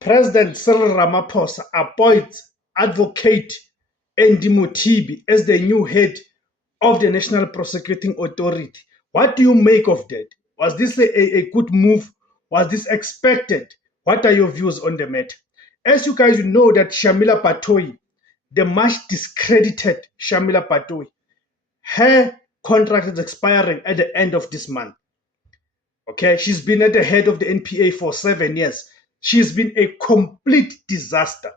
President Cyril Ramaphosa appoints Advocate Andy Mothibi as the new head of the National Prosecuting Authority. What do you make of that? Was this a good move? Was this expected? What are your views on the matter? As you guys know that Shamila Patoi, the much discredited Shamila Patoi, her contract is expiring at the end of this month. Okay, she's been at the head of the NPA for 7 years. She's been a complete disaster.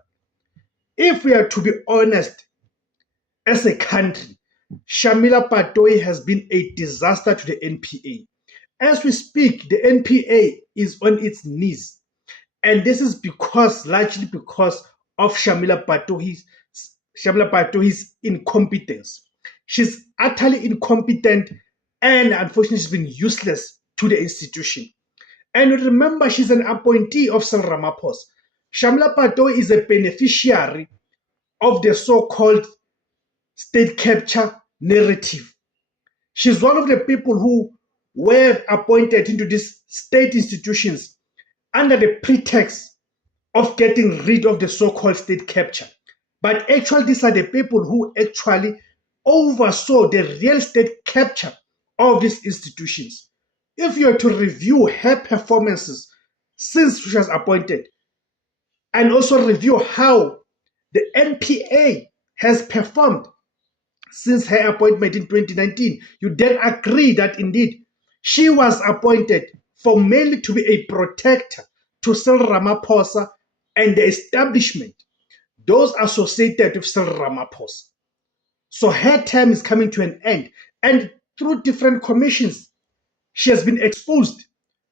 If we are to be honest, as a country, Shamila Patoi has been a disaster to the NPA. As we speak, the NPA is on its knees. And this is largely because of Shamila Patoi's incompetence. She's utterly incompetent and unfortunately she's been useless to the institution. And remember, she's an appointee of Cyril Ramaphosa. Shamila Patoi is a beneficiary of the so-called state capture narrative. She's one of the people who were appointed into these state institutions under the pretext of getting rid of the so-called state capture. But actually, these are the people who actually oversaw the real state capture of these institutions. If you are to review her performances since she was appointed, and also review how the NPA has performed since her appointment in 2019, you then agree that indeed she was appointed for mainly to be a protector to Cyril Ramaphosa and the establishment, those associated with Cyril Ramaphosa. So her term is coming to an end, and through different commissions, she has been exposed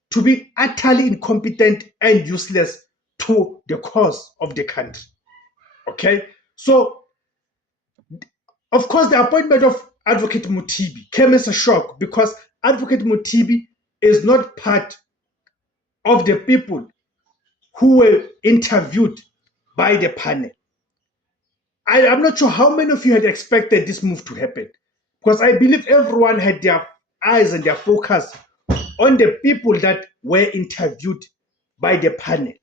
to be utterly incompetent and useless to the cause of the country. Okay, so of course the appointment of Advocate Mothibi came as a shock because Advocate Mothibi is not part of the people who were interviewed by the panel. I'm not sure how many of you had expected this move to happen, because I believe everyone had their eyes and their focus on the people that were interviewed by the panel.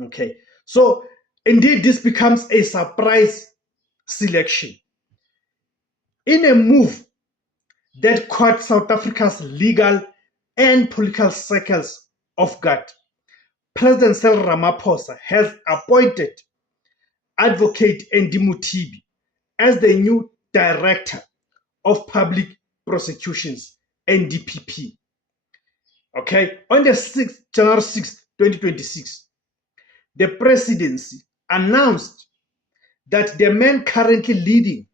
Okay, so indeed this becomes a surprise selection in a move that caught South Africa's legal and political circles off guard. President Cyril Ramaphosa has appointed Advocate Andy Mothibi as the new Director of Public Prosecutions, NDPP. Okay, on the January 6, 2026, the presidency announced that the man currently leading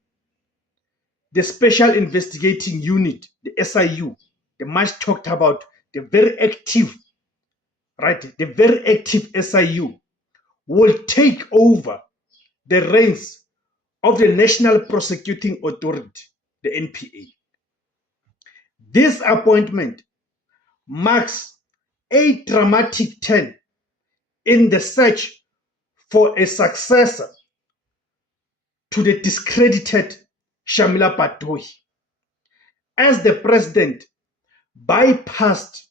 the Special Investigating Unit, the SIU, the much talked about, the very active SIU, will take over the reins of the National Prosecuting Authority, the NPA. This appointment marks a dramatic turn in the search for a successor to the discredited Shamila Patoi, as the president bypassed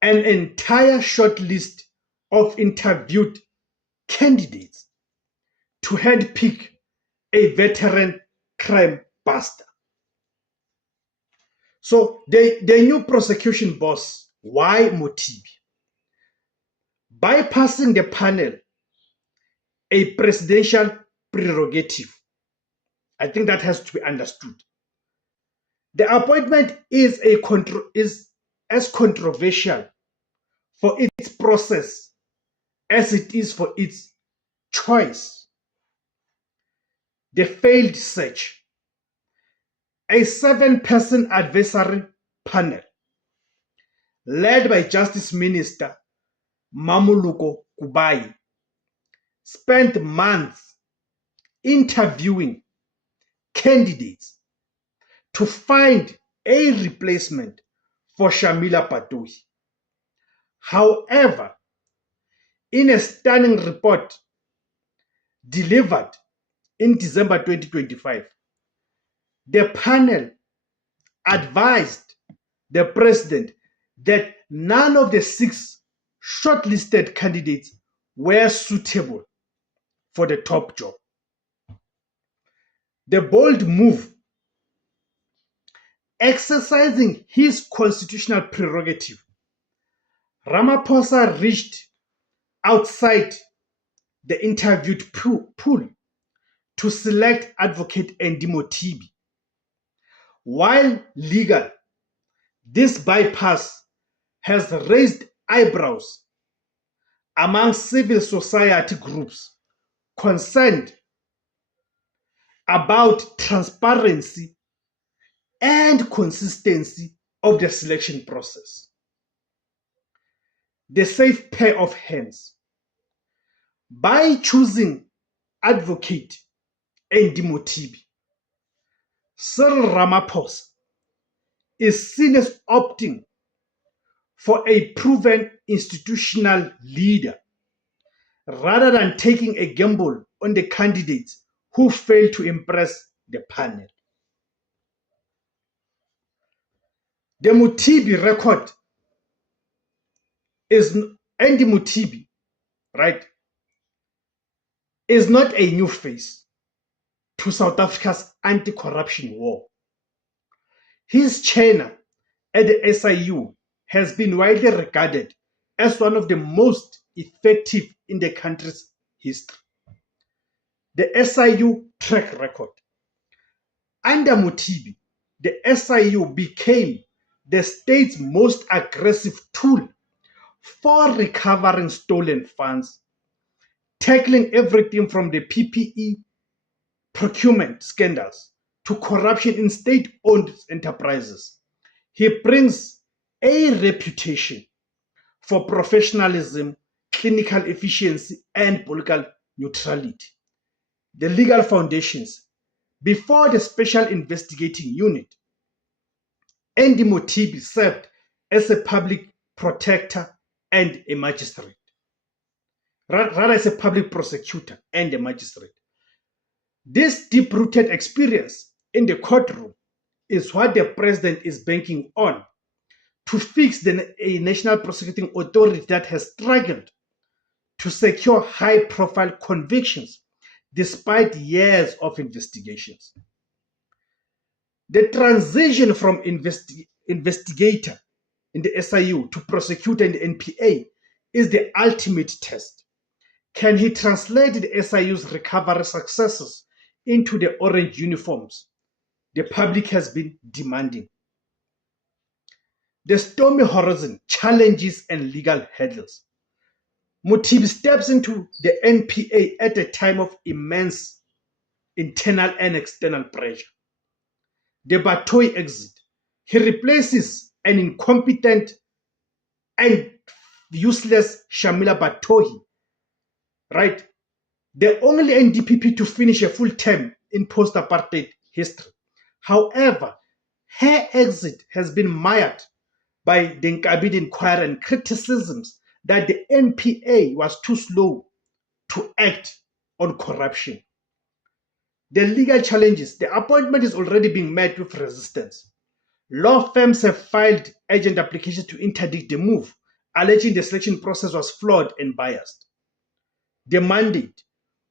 an entire short list of interviewed candidates to handpick a veteran crime buster. So the new prosecution boss, why Mothibi? Bypassing the panel, a presidential prerogative. I think that has to be understood. The appointment is as controversial for its process as it is for its choice. The failed search. A 7-person advisory panel led by Justice Minister Mamuluko Kubayi spent months interviewing candidates to find a replacement for Shamila Patoi. However, in a stunning report delivered in December 2025, the panel advised the president that none of the 6 shortlisted candidates were suitable for the top job. The bold move, exercising his constitutional prerogative, Ramaphosa reached outside the interviewed pool to select Advocate Andy Mothibi. While legal, this bypass has raised eyebrows among civil society groups concerned about transparency and consistency of the selection process. The safe pair of hands. By choosing Advocate Andy Mothibi, Cyril Ramaphosa is seen as opting for a proven institutional leader rather than taking a gamble on the candidates who failed to impress the panel. The Mothibi record is Andy Mothibi, right, is not a new face to South Africa's anti-corruption war. His tenure at the SIU has been widely regarded as one of the most effective in the country's history. The SIU track record. Under Mothibi, the SIU became the state's most aggressive tool for recovering stolen funds, tackling everything from the PPE procurement scandals to corruption in state-owned enterprises. He brings a reputation for professionalism, clinical efficiency, and political neutrality. The legal foundations. Before the Special Investigating Unit, Andy Mothibi served as a public protector and a magistrate. Rather, as a public prosecutor and a magistrate. This deep-rooted experience in the courtroom is what the president is banking on to fix a national prosecuting authority that has struggled to secure high-profile convictions despite years of investigations. The transition from investigator in the SIU to prosecutor in the NPA is the ultimate test. Can he translate the SIU's recovery successes into the orange uniforms the public has been demanding? The stormy horizon, challenges, and legal hurdles. Mothibi steps into the NPA at a time of immense internal and external pressure. The Batohi exit. He replaces an incompetent and useless Shamila Batohi, right? The only NDPP to finish a full term in post-apartheid history. However, her exit has been mired by the Nkabit inquiry and criticisms that the NPA was too slow to act on corruption. The legal challenges. The appointment is already being met with resistance. Law firms have filed urgent applications to interdict the move, alleging the selection process was flawed and biased. The mandate.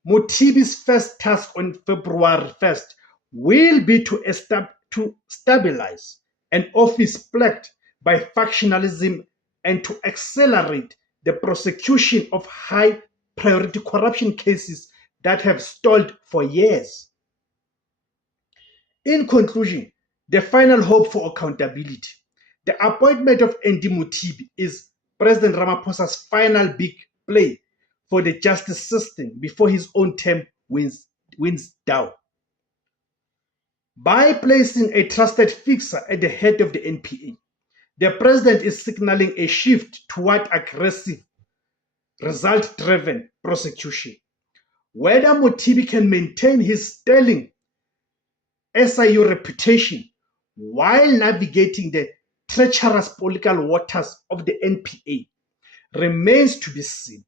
Mothibi's first task on February 1st will be to stabilize an office plagued by factionalism and to accelerate the prosecution of high-priority corruption cases that have stalled for years. In conclusion, the final hope for accountability. The appointment of Andy Mothibi is President Ramaphosa's final big play for the justice system before his own term winds down. By placing a trusted fixer at the head of the NPA, the president is signaling a shift toward aggressive, result-driven prosecution. Whether Mothibi can maintain his sterling SIU reputation while navigating the treacherous political waters of the NPA remains to be seen.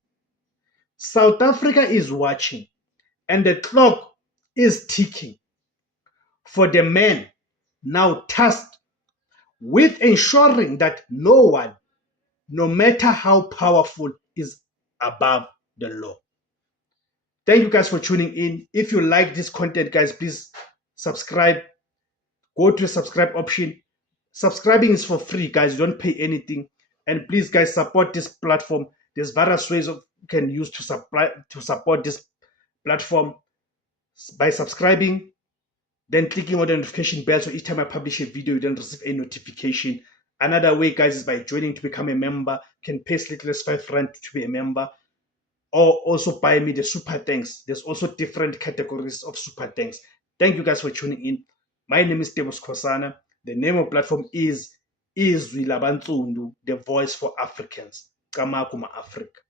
South Africa is watching, and the clock is ticking for the man now tasked with ensuring that no one, no matter how powerful, is above the law. Thank you guys for tuning in. If you like this content, guys, please subscribe. Go to the subscribe option. Subscribing is for free, guys. You don't pay anything. And please, guys, support this platform. There's various ways you can use to support this platform by subscribing, then clicking on the notification bell so each time I publish a video, you don't receive a notification. Another way, guys, is by joining to become a member. You can pay as little as R5 to be a member. Or also buy me the super thanks. There's also different categories of super thanks. Thank you guys for tuning in. My name is Tebos Kosana. The name of the platform is Izwi Labantundu, the voice for Africans. Kamakuma Africa.